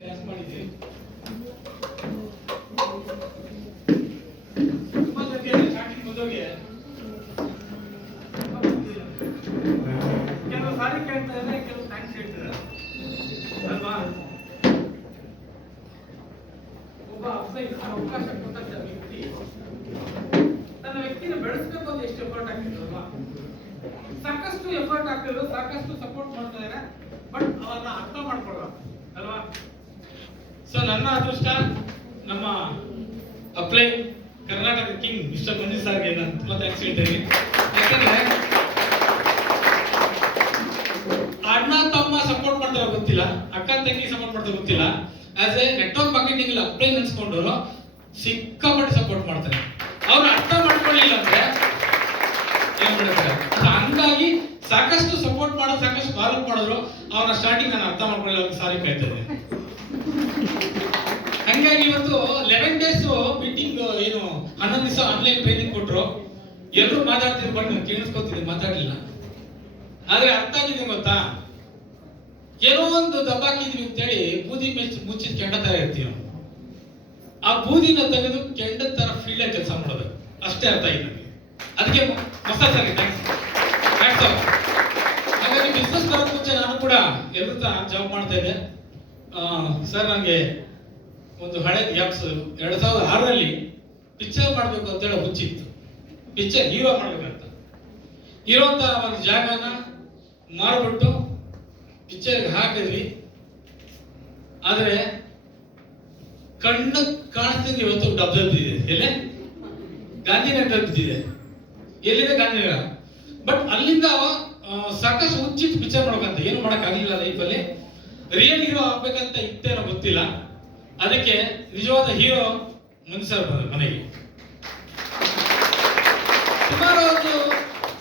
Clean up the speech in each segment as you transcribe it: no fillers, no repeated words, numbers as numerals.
ಕೆಲಸ ಮಾಡಿದ್ವಿ. ಸ್ಟಾರ್ಟಿಂಗ್ ಬಂದೋಗಿ ಕೆಲವು ಸಾರಿ ಕೇಳ್ತಾ ಇದ್ರೆ ಕೆಲವು ಥ್ಯಾಂಕ್ಸ್ ಹೇಳ್ತಿದ್ದಾರೆ ಅಲ್ವಾ. ಒಬ್ಬ ಅವಕಾಶ ಕೊಟ್ಟಂತ ವ್ಯಕ್ತಿ ತನ್ನ ವ್ಯಕ್ತಿನ ಬೆಳೆಸಬೇಕು ಅಂತ ಎಷ್ಟು ಎಫರ್ಟ್ ಹಾಕಿದ್ರಲ್ವಾ, ಸಾಕಷ್ಟು ಎಫರ್ಟ್ ಹಾಕಿದ್ರು, ಸಾಕಷ್ಟು ಸಪೋರ್ಟ್ ಮಾಡ್ತಾ ಇದ್ದಾರೆ. ಬಟ್ ಅವನ್ನ ಅರ್ಥ ಮಾಡ್ಕೊಳ್ಳೋದು ಅಲ್ವಾ. ಸೊ ನನ್ನ ಅದೃಷ್ಟ ನಮ್ಮ ಅಪ್ಲೈ ಕರ್ನಾಟಕ ಕಿಂಗ್ ಮಿಸ್ಟರ್ ಮಂಜು ಸರ್ಗೆ ನಾನು ತುಂಬಾ ಥ್ಯಾಂಕ್ಸ್ ಹೇಳ್ತೇನೆ. ಯಾಕಂದ್ರೆ ಅಣ್ಣ ತಮ್ಮ ಸಪೋರ್ಟ್ ಮಾಡ್ತಾರೋ ಗೊತ್ತಿಲ್ಲ, ಅಕ್ಕ ತಂಗಿ ಸಪೋರ್ಟ್ ಮಾಡ್ತಾರೋ ಗೊತ್ತಿಲ್ಲ, ಆಸ್ ಎ ನೆಟ್ವರ್ಕ್ ಮಾರ್ಕೆಟಿಂಗ್ ಅಲ್ಲಿ ಅಪ್ಲೈ ನೆನ್ಸ್ಕೊಂಡವರು ಸಿಕ್ಕಾಪಟ್ಟೆ ಸಪೋರ್ಟ್ ಮಾಡ್ತಾರೆ. ಅವ್ರು ಅರ್ಥ ಮಾಡ್ಕೊಳ್ಳಿಲ್ಲ ಅಂದ್ರೆ ಏನ್ ಮಾಡ್ತಾರೆ. ಹಂಗಾಗಿ ಸಾಕಷ್ಟು ಸಪೋರ್ಟ್ ಮಾಡೋದು, ಸಾಕಷ್ಟು ಫಾಲೋ ಮಾಡಿದ್ರು. ಅವನ ಸ್ಟಾರ್ಟಿಂಗ್ ನಾನು ಅರ್ಥ ಮಾಡ್ಕೊಳ್ಳಿಲ್ಲ, ಅವ್ರಿಗೆ ಸಾರಿ ಕಾಯ್ತದೆ. ಹಂಗಾಗಿ ಇವತ್ತು 11 days ಮೀಟಿಂಗ್ ಏನು 11 ದಿವಸ ಆನ್ಲೈನ್ ಟ್ರೈನಿಂಗ್ ಕೊಟ್ರು. ಎಲ್ಲರೂ ಮಾತಾಡ್ತಿದ್ರು, ಬಟ್ ನಾನು ಕೇಳಿಸ್ಕೊತಿದ್ದೆ, ಮಾತಾಡ್ಲಿಲ್ಲ. ಆದ್ರೆ ಅರ್ಥ ಆಗಿದೆ ಗೊತ್ತಾ, ಏನೋ ಒಂದು ದಬ್ಬಾಕಿದ್ವಿ ಅಂತೇಳಿ ಬೂದಿ ಮುಚ್ಚಿದ ಕೆಂಡ ತರ ಇರ್ತೀವಿ. ಆ ಬೂದಿನ ತೆಗೆದು ಕೆಂಡದ ತರ ಫೀಲ್ಡ್ ಆಗಿ ಕೆಲಸ ಮಾಡೋದು ಅಷ್ಟೇ ಅರ್ಥ ಆಗಿದೆ ನನಗೆ. ಅದಕ್ಕೆ ಹೊಸ ಸರಿ ಥ್ಯಾಂಕ್ಸ್. ಹಾಗಾಗಿ ಬಿಸ್ನೆಸ್ ಬರೋಕ್ ಮುಂಚೆ ನಾನು ಕೂಡ ಎಲ್ಲರ ಜಾಬ್ ಮಾಡ್ತಾ ಇದ್ದೆ. ಸರ್ ನನಗೆ ಒಂದು ಹಳೆ ಗ್ಯಾಪ್ಸ್ 2006ರಲ್ಲಿ ಪಿಕ್ಚರ್ ಮಾಡಬೇಕು ಅಂತ ಹೇಳಿ ಹುಚ್ಚಿತ್ತು. ಪಿಕ್ಚರ್ ಹೀರೋ ಮಾಡ್ಬೇಕಂತ ಇರೋಂತ ಒಂದು ಜಾಗನ ಮಾರ್ಬಿಟ್ಟು ಪಿಕ್ಚರ್ಗೆ ಹಾಕಿದ್ವಿ. ಆದ್ರೆ ಕಣ್ಣು ಕಾಣಿಸ್ತಿದ್ದೆ ಇವತ್ತು ಡಬ್ಬ ಬಿದ್ದಿದೆ. ಎಲ್ಲೇ ಗಾಂಧಿನಗರ ಬಿದ್ದಿದೆ. ಎಲ್ಲಿದೆ ಗಾಂಧಿನಗರ. ಬಟ್ ಅಲ್ಲಿಂದ ಸಾಕಷ್ಟು ಹುಚ್ಚಿತ್ತು ಪಿಕ್ಚರ್ ಮಾಡ್ಬೇಕಂತ. ಏನು ಮಾಡಕ್ ಆಗ್ಲಿಲ್ಲ ಲೈಫಲ್ಲಿ. ರಿಯಲ್ ಹೀರೋ ಆಗ್ಬೇಕಂತ ಇತ್ತೇನೋ ಗೊತ್ತಿಲ್ಲ. ಅದಕ್ಕೆ ನಿಜವಾದ ಹೀರೋ ಮಂಜು ಸರ್ ಬಂದ್ರು ಮನೆಗೆ. ಸುಮಾರು ಒಂದು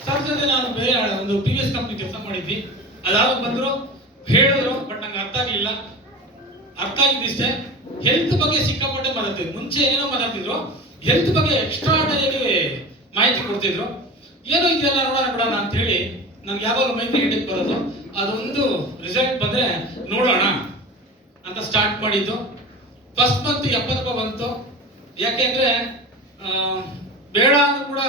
ಸಾವಿರ ನಾನು ಬೇರೆ ಒಂದು ಪ್ರೀವಿಯಸ್ ಕಂಪ್ನಿ ಕೆಲಸ ಮಾಡಿದ್ವಿ. ಅದಾದ ಬಂದ್ರು ಹೇಳಿದ್ರು, ಬಟ್ ನಂಗೆ ಅರ್ಥ ಆಗ್ಲಿಲ್ಲ. ಅರ್ಥ ಆಗಿದ್ದಿಷ್ಟೇ, ಹೆಲ್ತ್ ಬಗ್ಗೆ ಸಿಕ್ಕಾಪಟ್ಟೆ ಮಾತಾಡ್ತಿದ್ರು. ಮುಂಚೆ ಏನೋ ಮಾತಾಡ್ತಿದ್ರು, ಹೆಲ್ತ್ ಬಗ್ಗೆ ಎಕ್ಸ್ಟ್ರಾ ಆಗಿ ಮಾಹಿತಿ ಕೊಡ್ತಿದ್ರು. ಏನೋ ಇದೆಲ್ಲ ನೋಡೋಣ ಬಿಡೋಣ ಅಂತ ಹೇಳಿ ನನ್ಗೆ ಯಾವಾಗ ಮೈಕ್ರೋ ಹೆಡ್ಡೇಕ್ ಬರೋದು, ಅದೊಂದು ರಿಸಲ್ಟ್ ಬಂದ್ರೆ ನೋಡೋಣ ಅಂತ ಸ್ಟಾರ್ಟ್ ಮಾಡಿದ್ದು. ಫಸ್ಟ್ ಮಂತ್ 70 ರೂಪಾಯಿ ಬಂತು. ಯಾಕೆಂದ್ರೆ ಬೇಡ ಅಂದ್ರೂ ಕೂಡ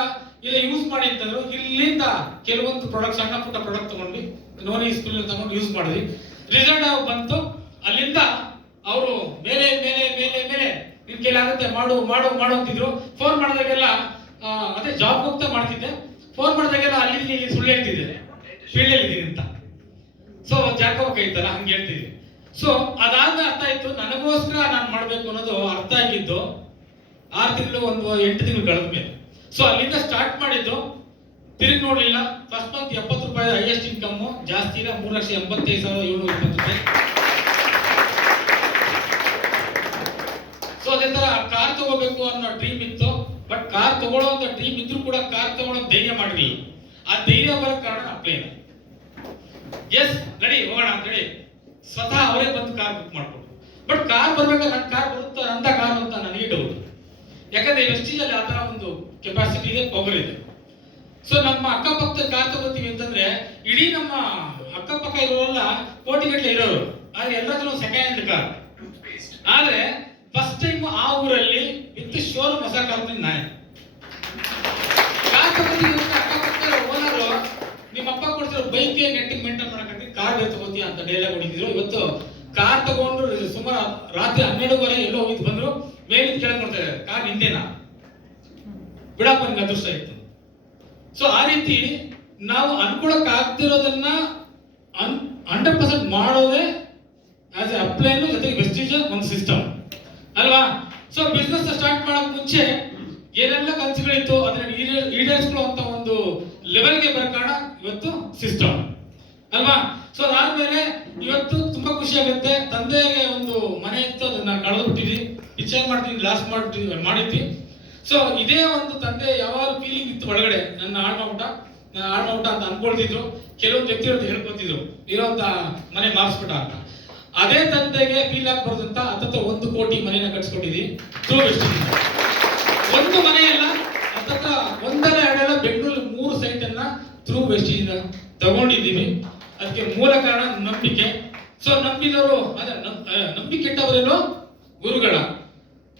ಇಲ್ಲ ಯೂಸ್ ಮಾಡಿ ಅಂತಂದ್ರು. ಇಲ್ಲಿಂದ ಕೆಲವೊಂದು ಪ್ರಾಡಕ್ಟ್, ಸಣ್ಣ ಪುಟ್ಟ ಪ್ರಾಡಕ್ಟ್ ತಗೊಂಡ್ವಿ, ನೋನಿ ಸ್ಕೂಲ್ ತಗೊಂಡು ಯೂಸ್ ಮಾಡಿದ್ವಿ. ರಿಸಲ್ಟ್ ಬಂತು. ಅಲ್ಲಿಂದ ಅವರು ಮೇಲೆ ಮೇಲೆ ಮೇಲೆ ಮೇಲೆ ನಿನ್ ಕೈಲಾಗುತ್ತೆ ಮಾಡು ಮಾಡು ಮಾಡು ಅಂತಿದ್ರು. ಫೋನ್ ಮಾಡಿದಾಗೆಲ್ಲ ಅದೇ ಜಾಬ್ ಹೋಗ್ತಾ ಮಾಡ್ತಿದ್ದೆ. ಫೋನ್ ಮಾಡಿದಾಗೆಲ್ಲ ಅಲ್ಲಿ ಸುಳ್ಳು ಹೇಳ್ತಿದ್ದೆ, ಫೀಲ್ಡ್ ಅಲ್ಲಿ ಇದೀನಿ ಅಂತ. ಸೊ ಜಾಕೋಬ್ ಕೈತಲ್ಲ ಹಂಗೆ ಹೇಳ್ತಿದ್ವಿ. ಸೊ ಅದಾದ ಅರ್ಥ ಆಯ್ತು, ನನಗೋಸ್ಕರ ನಾನು ಮಾಡ್ಬೇಕು ಅನ್ನೋದು ಅರ್ಥ ಆಗಿದ್ದು 6 ತಿಂಗಳು ಒಂದು 8 ತಿಂಗಳು ಕಳೆದ ಮೇಲೆ. ಸೊ ಅಲ್ಲಿಂದ ಸ್ಟಾರ್ಟ್ ಮಾಡಿದ್ದು, ತಿರುಗಿ ನೋಡ್ಲಿಲ್ಲ. ಫಸ್ಟ್ ಮಂತ್ 70 ರೂಪಾಯಿ ಹೈಯೆಸ್ಟ್ ಇನ್ಕಮ್, ಜಾಸ್ತಿ ಇಲ್ಲ 3,85,720 ಸೊ ಅದೇ ತರ ಕಾರ್ ತಗೋಬೇಕು ಅನ್ನೋ ಡ್ರೀಮ್ ಇತ್ತು. ಬಟ್ ಕಾರ್ ತಗೊಳ್ಳೋ ಅಂತ ಡ್ರೀಮ್ ಇದ್ರು ಕೂಡ ಕಾರ್ ತಗೊಳ್ಳೋ ಧೈರ್ಯ ಮಾಡಿರ್ಲಿಲ್ಲ. ಆ ಧೈರ್ಯ ಬರೋ ಕಾರಣ ಅಪ್ಲೈ. ಎಸ್ ರೆಡಿ ಹೋಗೋಣ ಅಂತ ಹೇಳಿ ಸ್ವತಃ ಅವರೇ ಬಂದು ಕಾರ್ ಬುಕ್ ಮಾಡ್ಕೊಡು. ಬಟ್ ಕಾರ್ ಬರ್ಬೇಕಾದ್ರೆ ನನ್ನ ಕಾರ್ ಬರುತ್ತಾ ಅಂತ ಕಾರ್ ಅಂತ ನನಗೆ ಡೌಟ್. ಯಾಕಂದ್ರೆ ವೆಸ್ಟೀಜ್ ಅಲ್ಲಿ ಆ ತರ ಒಂದು ಕೆಪಾಸಿಟಿ ಇದೆ, ಪವರ್ ಇದೆ. ಸೊ ನಮ್ಮ ಅಕ್ಕಪಕ್ಕದ ಕಾರ್ ತಗೋತೀವಿ ಅಂತಂದ್ರೆ ಇಡೀ ನಮ್ಮ ಅಕ್ಕಪಕ್ಕ ಇರೋರೆಲ್ಲ ಕೋಟಿಗಟ್ಟಲೆ ಇರೋರು, ಆದ್ರೆ ಎಲ್ಲರೂ ಸೆಕೆಂಡ್ ಹ್ಯಾಂಡ್ ಕಾರ್. ಆದ್ರೆ ಫಸ್ಟ್ ಟೈಮ್ ಆ ಊರಲ್ಲಿ ವಿತ್ ಶೋರೂಮ್ ಹೊಸ ಕಾರ್ ನಾನೇ ಕಾರ್ ತಗೋತೀವಿ ಅಂತ ಅಕ್ಕಪಕ್ಕದ ಓನರು ನಿಮ್ಮ ಅಪ್ಪ ಕೊಡ್ತಿರೋ ಬೈಕ್ ನೆಟ್ಟಿಂಗ್ ಮೇಂಟೈನ್ ಮಾಡಕ್ಕೆ ಕಾರ್ ತಗೋತೀಯ ಅಂತ ಡೈಲಾಗ್ ಹೊಡಿತಿದ್ರು. ಇವತ್ತು ಕಾರ್ ತಗೊಂಡ್ರು ಸುಮಾರು ರಾತ್ರಿ 12:30 ಎಲ್ಲೋ ಹೋಗಿದ್ದು ಬಂದ್ರು, ಮೇಲಿಂದ ಕೆಳಗೆ ನೋಡ್ತಾರೆ ಕಾರ್ ಹಿಂದೆನಾ ಬಿಡಪ್ಪ, ನಿಮ್ಗೆ ಅದೃಷ್ಟ ಇತ್ತು. ಸೊ ಆ ರೀತಿ ನಾವು ಅನ್ಕೊಳಕ್ ಆಗ್ತಿರೋದನ್ನ 100% ಮಾಡೋದೇ ಆಸ್ ಎ ಅಪ್ಲೈನು, ಜೊತೆಗೆ ವೆಸ್ಟೀಜ್ ಒಂದು ಸಿಸ್ಟಮ್ ಅಲ್ವಾ. ಸೊ ಬಿಸ್ನೆಸ್ ಸ್ಟಾರ್ಟ್ ಮಾಡಕ್ ಮುಂಚೆ ಏನೆಲ್ಲ ಕನಸುಗಳಿತ್ತು ಅದನ್ನ ಈಡೇರಿಸ್ಕೊಳ್ಳುವಂತ ಒಂದು ಲೆವೆಲ್ಗೆ ಬರೋ ಕಾರಣ ಇವತ್ತು ಸಿಸ್ಟಮ್ ಅಲ್ವಾ. ಸೊ ಅದಾದ್ಮೇಲೆ ಇವತ್ತು ತುಂಬಾ ಖುಷಿ ಆಗುತ್ತೆ. ತಂದೆಗೆ ಒಂದು ಮನೆ ಇತ್ತು, ಅದನ್ನ ಕಳೆದು ಬಿಟ್ಟಿದ್ವಿ, ಪಿಕ್ಚರ್ ಮಾಡ್ತೀವಿ, ಲಾಸ್ ಮಾಡಿದ್ವಿ. ಸೊ ಇದೇ ಒಂದು ತಂದೆ ಯಾವಾಗ ಫೀಲಿಂಗ್ ಇತ್ತು ಒಳಗಡೆ, ನನ್ನ ಹಾಳ್ಮಾವುಟ ಅಂತ ಅನ್ಕೊಳ್ತಿದ್ರು. ಕೆಲವೊಂದು ವ್ಯಕ್ತಿಗಳು ಹೇಳ್ಕೊತಿದ್ರು ಇರೋಂತ ಮನೆ ಮಾರ್ಸ್ಬಿಟ್ಟ ಅಂತ. ಅದೇ ತಂದೆಗೆ ಫೀಲ್ ಆಗ್ಬಾರ್ದಂತ 1 ಕೋಟಿ ಮನೆನ ಕಟ್ಸ್ಕೊಟ್ಟಿದ್ವಿ ಥ್ರೂ ವೆಸ್ಟೀಜ್. ಒಂದು ಮನೆಯಲ್ಲ, 1 ಬೆಂಗಳೂರು 3 ಸೈಟ್ ಅನ್ನ ಥ್ರೂ ವೆಸ್ಟೀಜ್ ತಗೊಂಡಿದ್ದೀವಿ. ಅದಕ್ಕೆ ಮೂಲ ಕಾರಣ ನಂಬಿಕೆ. ಸೊ ನಂಬಿದವರು ನಂಬಿಕೆ ಕೆಟ್ಟವರೇನು ಗುರುಗಳ.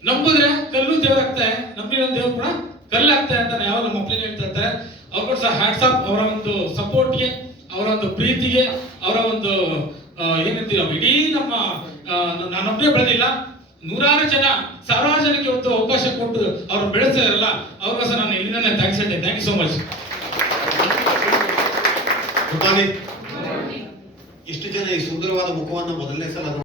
ನಂಬಿದ್ರೆ ಕಲ್ಲು ದೇವರಾಗ್ತಾರೆ, ನಂಬಿರೋ ದೇವ್ರು ಕೂಡ ಕಲ್ಲಾಗ್ತಾರೆ ಅಂತ ಯಾವ ನಮ್ಮ ಮಕ್ಕಳಿಗೆ ಹೇಳ್ತಾ ಇರ್ತಾರೆ. ಅವ್ರಿಗೂ ಸಹ ಹ್ಯಾಟ್ಸ್ ಆಫ್. ಅವರ ಒಂದು ಸಪೋರ್ಟ್ಗೆ, ಅವರ ಒಂದು ಪ್ರೀತಿಗೆ, ಅವರ ಒಂದು ಏನಂತೀವಿ ನಾವು ಇಡೀ ನಮ್ಮ ನಾನೊಬ್ಬರೇ ಬೆಳೆದಿಲ್ಲ, ನೂರಾರು ಜನ, ಸಾವಿರಾರು ಜನಕ್ಕೆ ಒಂದು ಅವಕಾಶ ಕೊಟ್ಟು ಅವ್ರು ಬೆಳೆಸ್ತಾರಲ್ಲ, ಅವ್ರಿಗೋಸ್ಕರ ನಾನು ಇಲ್ಲಿಂದ ಥ್ಯಾಂಕ್ಸ್ ಹೇಳ್ತೇನೆ. Thank you so much. ಇಷ್ಟು ಜನ ಈ ಸುಂದರವಾದ ಮುಖವನ್ನು ಮೊದಲನೇ ಸಲ